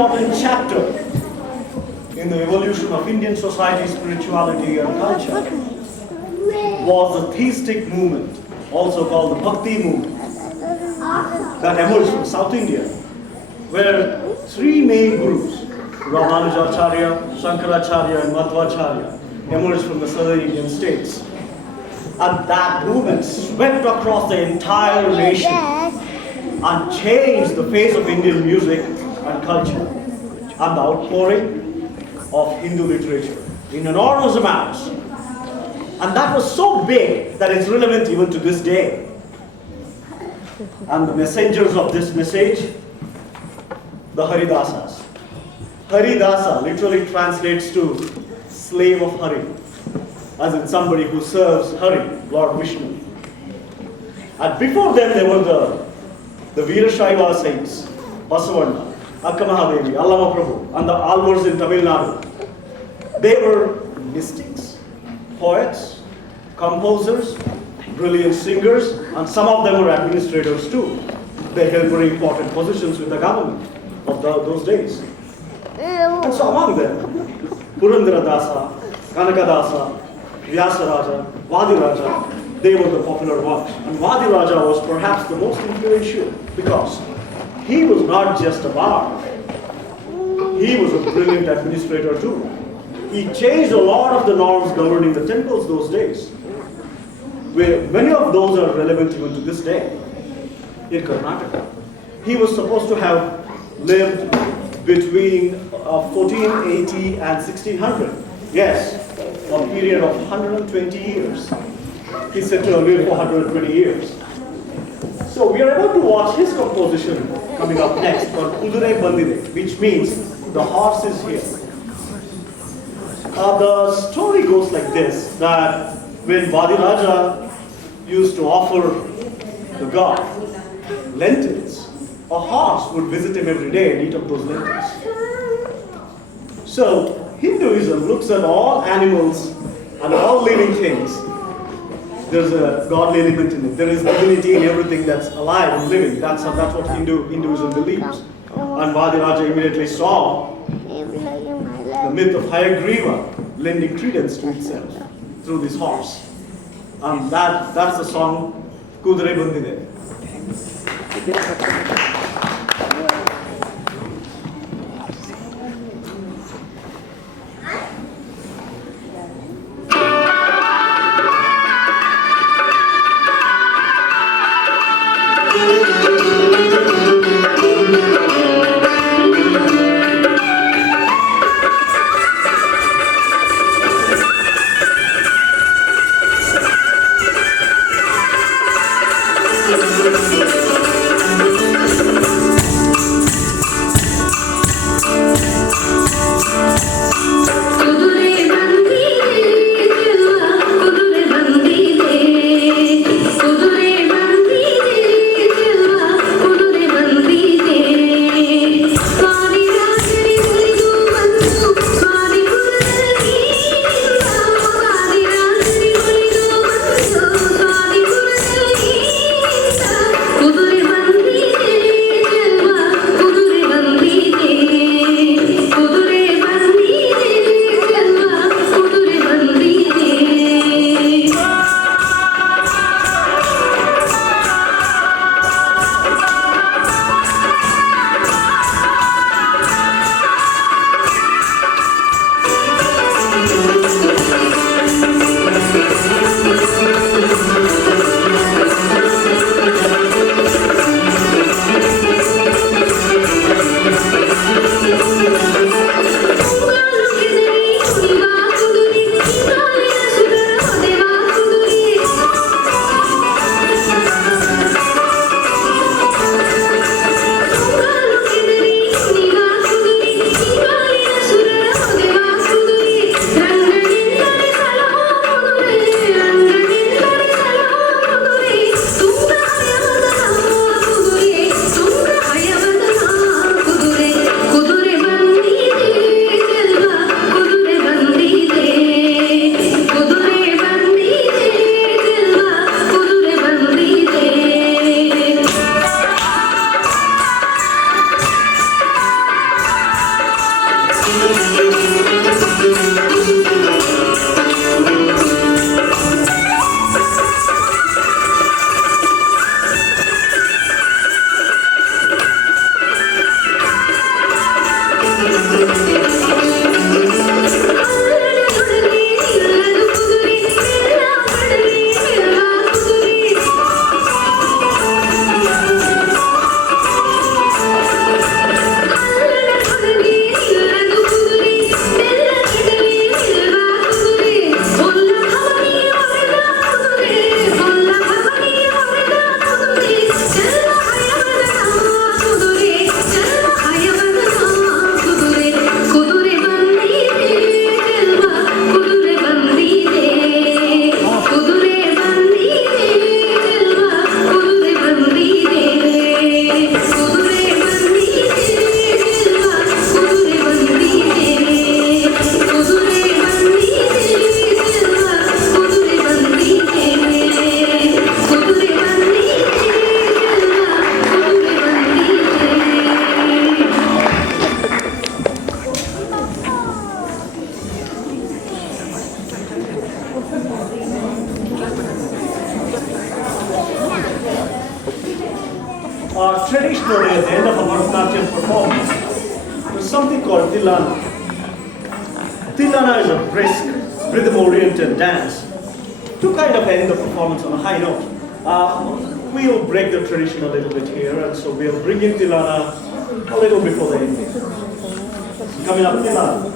important chapter in the evolution of Indian society, spirituality and culture was the theistic movement, also called the Bhakti movement, that emerged from South India, where three main gurus, Ramanujacharya, Shankaracharya and Madhvacharya, emerged from the southern Indian states. And that movement swept across the entire nation and changed the face of Indian music and culture and the outpouring of Hindu literature in enormous amounts. And that was so big that it's relevant even to this day. And the messengers of this message, the Haridasas. Haridasa literally translates to slave of Hari, as in somebody who serves Hari, Lord Vishnu. And before them there were the Veerashaiva saints, Basavanna, Akkamahadevi, Allama Prabhu, and the Alvars in Tamil Nadu. They were mystics, poets, composers, brilliant singers, and some of them were administrators too. They held very important positions with the government of those days. And so among them, Purandara Dasa, Kanaka Dasa, Vyasaraja, Vadiraja, they were the popular ones. And Vadiraja was perhaps the most influential because he was not just a bard, he was a brilliant administrator too. He changed a lot of the norms governing the temples those days, where many of those are relevant even to this day in Karnataka. He was supposed to have lived between 1480 and 1600. Yes, a period of 120 years. He's said to have lived for 120 years. So we are about to watch his composition coming up next called Kudure Bandide, which means the horse is here. The story goes like this, that when Vadiraja used to offer the god lentils, a horse would visit him every day and eat up those lentils. So Hinduism looks at all animals and all living things. There's a godly element in it. There is divinity in everything that's alive and living. That's what Hinduism believes. And Vadiraja immediately saw the myth of Hayagriva lending credence to itself through this horse. And that's the song Kudure Bandide. Traditionally, at the end of a Bharatanatyam performance, there's something called Tilana. Tilana is a brisk, rhythm-oriented dance to kind of end the performance on a high note. We'll break the tradition a little bit here, and so we'll bring in Tilana a little before the ending. Coming up, Tilana.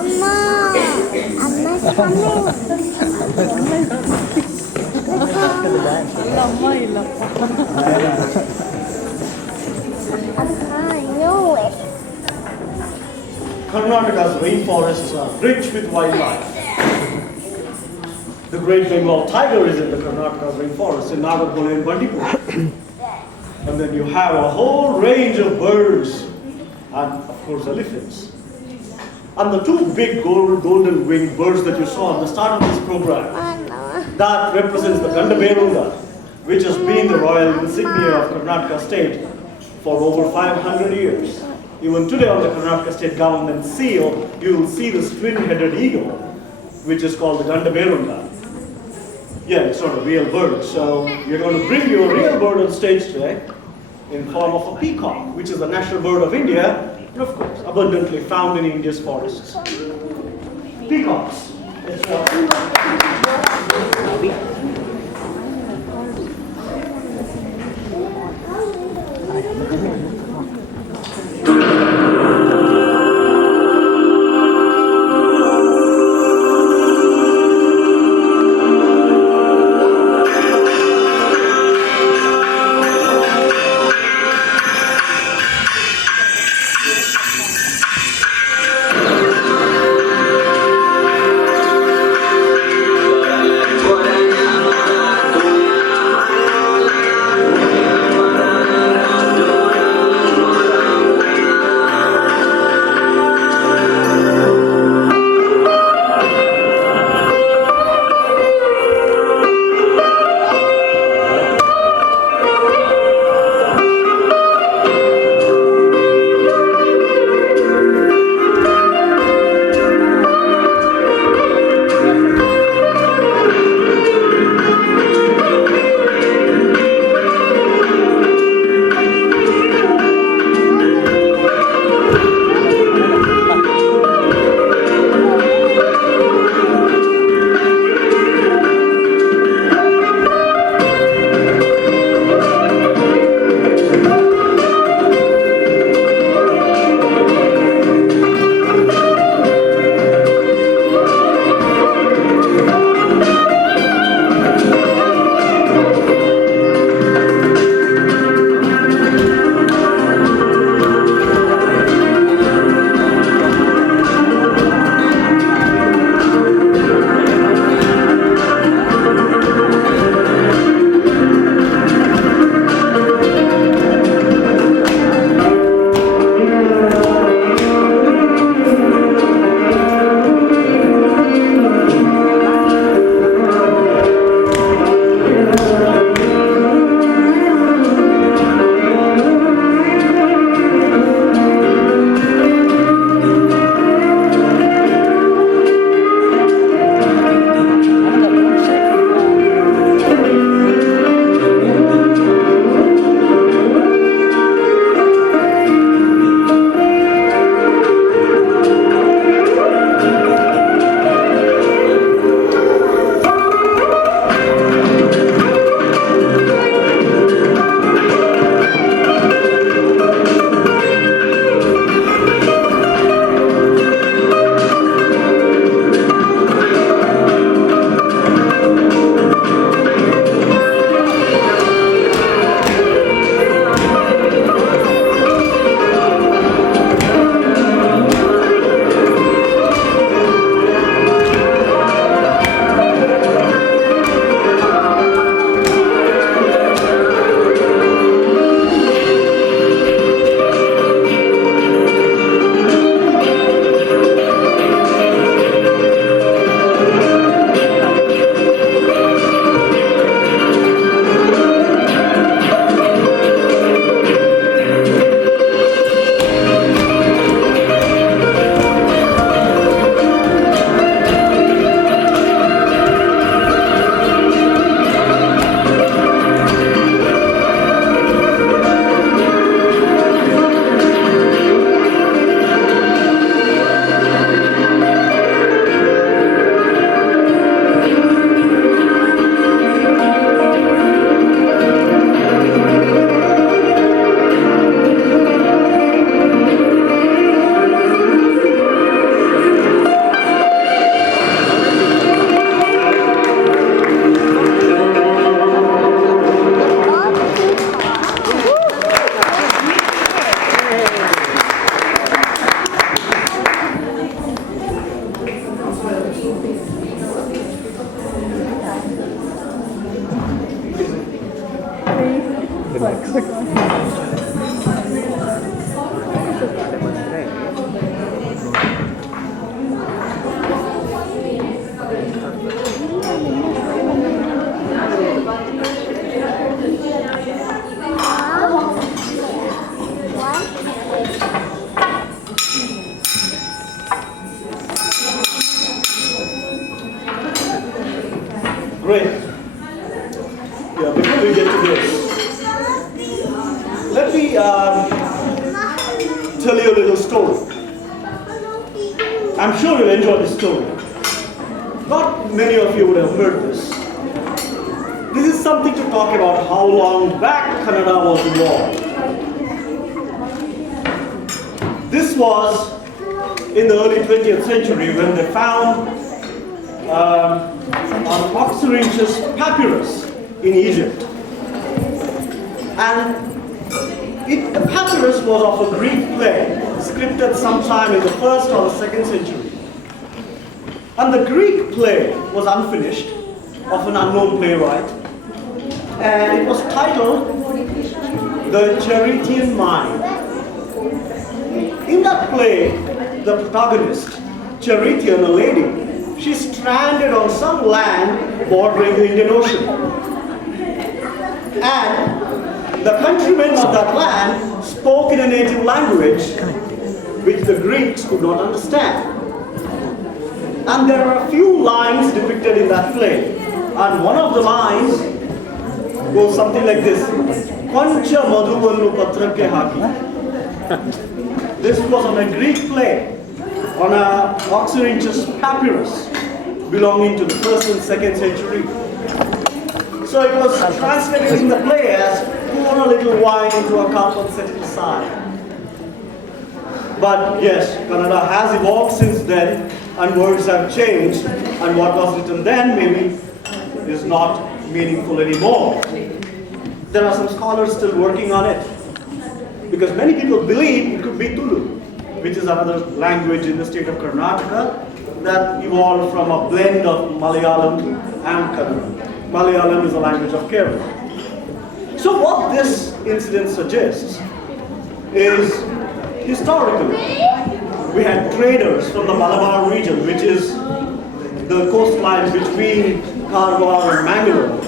Amma, Amma's coming. I know it. Karnataka's rainforests are rich with wildlife. The Great Bengal tiger is in the Karnataka rainforest in Nagarjuna and Bandipur. And then you have a whole range of birds and of course elephants. And the two big golden winged birds that you saw at the start of this program, that represents the Gandaberunga, which has been the royal insignia of Karnataka state for over 500 years. Even today on the Karnataka state government seal, you will see this twin-headed eagle, which is called the Gandaberunga. Yeah, it's not a real bird, so we're going to bring you a real bird on stage today in form of a peacock, which is the national bird of India, and of course, abundantly found in India's forests. Peacocks. Great. Yeah, before we get to this, let me tell you a little story. I'm sure you'll enjoy this story. Not many of you would have heard this. This is something to talk about how long back Kannada was involved. This was in the early 20th century when they found an Oxyrhynchus papyrus in Egypt. And the papyrus was of a Greek play, scripted sometime in the 1st or the 2nd century. And the Greek play was unfinished, of an unknown playwright, and it was titled The Charitian Mind. In that play, the protagonist, Charitian, a lady, she's stranded on some land bordering the Indian Ocean. And the countrymen of that land spoke in a native language which the Greeks could not understand. And there are a few lines depicted in that play. And one of the lines goes something like this. Pancha madhuvannu patrakke haki. This was on a Greek play, on a Oxyrhynchus papyrus belonging to the 1st and 2nd century. So it was translated in the play as pour a little wine into a cup and set it aside. But yes, Kannada has evolved since then and words have changed, and what was written then maybe is not meaningful anymore. There are some scholars still working on it because many people believe it could be Tulu, which is another language in the state of Karnataka that evolved from a blend of Malayalam and Kannada. Malayalam is a language of Kerala. So what this incident suggests is historically we had traders from the Malabar region, which is the coastline between Karwar and Mangalore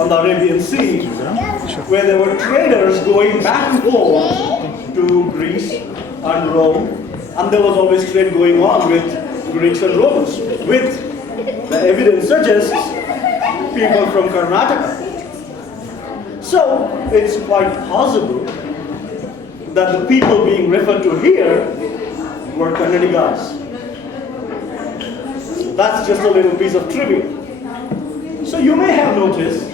on the Arabian Sea, where there were traders going back and forth to Greece and Rome, and there was always trade going on with Greeks and Romans, with, the evidence suggests, people from Karnataka. So it's quite possible that the people being referred to here were Kannadigas. So that's just a little piece of trivia. So you may have noticed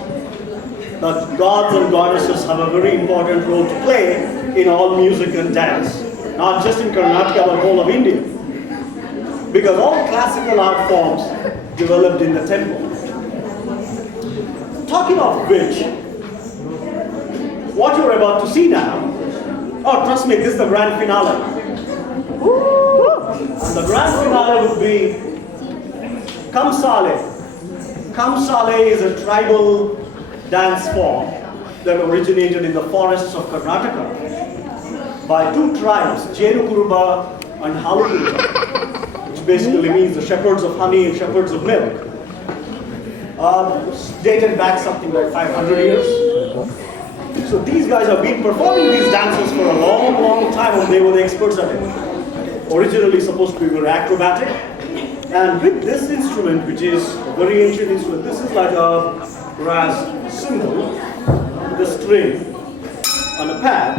that gods and goddesses have a very important role to play in all music and dance, not just in Karnataka but whole of India. Because all classical art forms developed in the temple. Talking of which, what you're about to see now, oh trust me, this is the grand finale. And the grand finale would be Kamsale. Kamsale is a tribal dance form that originated in the forests of Karnataka by two tribes, Jenukuruba and Halukuruba, which basically means the shepherds of honey and shepherds of milk. Dated back something like 500 years. So these guys have been performing these dances for a long, long time, and they were the experts at it. Originally supposed to be very acrobatic, and with this instrument, which is a very ancient instrument, this is like a brass cymbal with a string on a pad,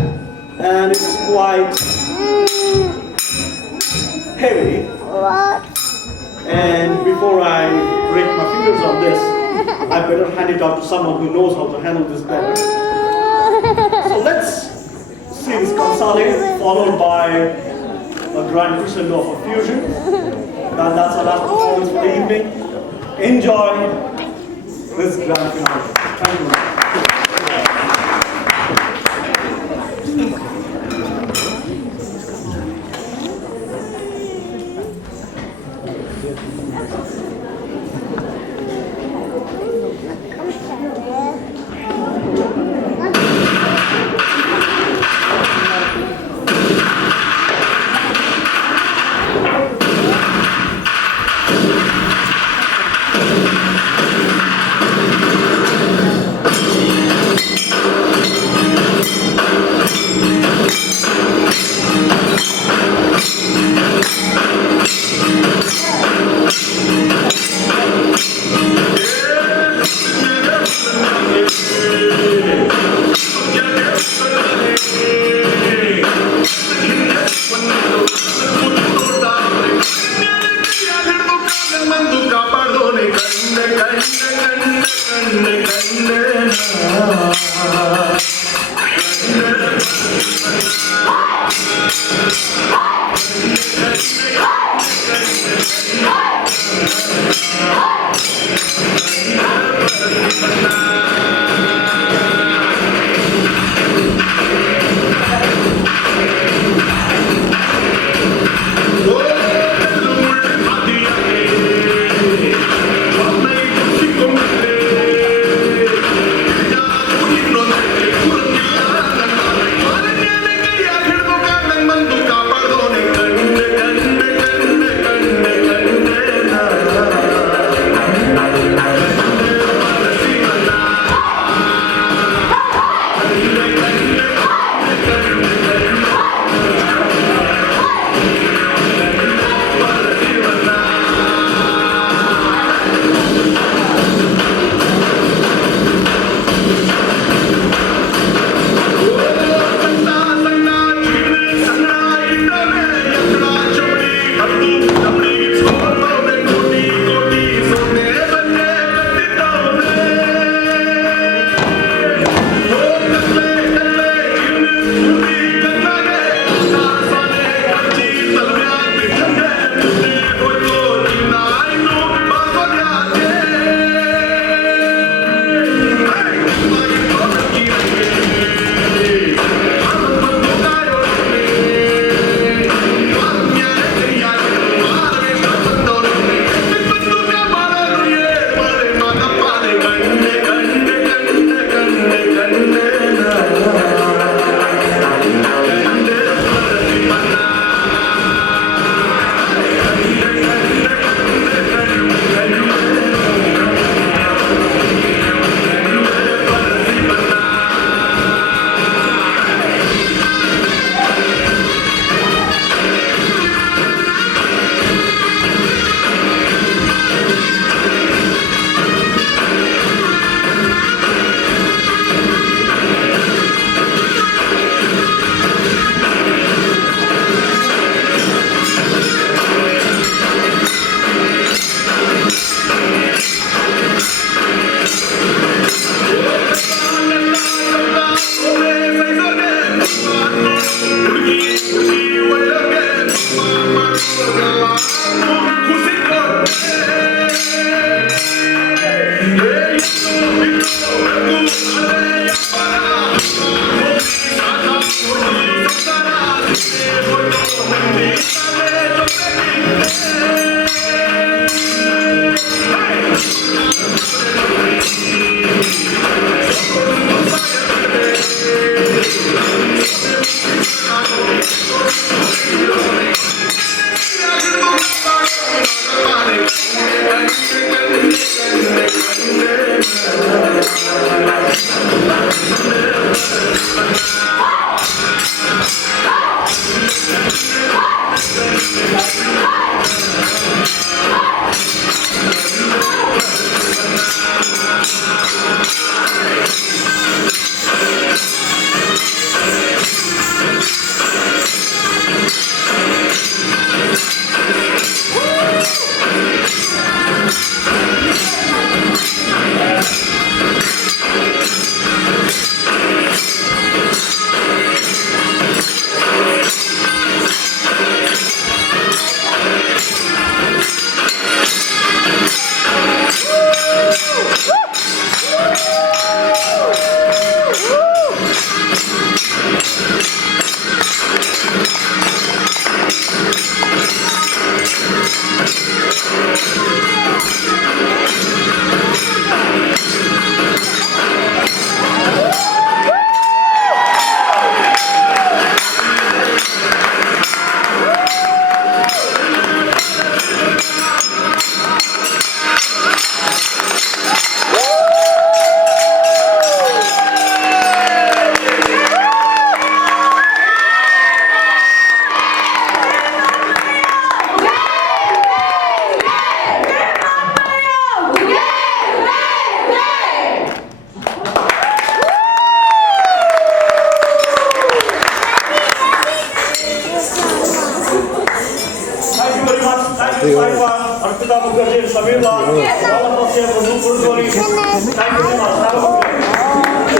and it's quite heavy. And before I break my fingers on this, I better hand it off to someone who knows how to handle this better. So let's see this Kamsale, followed by a grand crescendo of a fusion. And that's our last performance for the evening. Enjoy this grand finale. Thank you.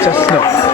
Just no.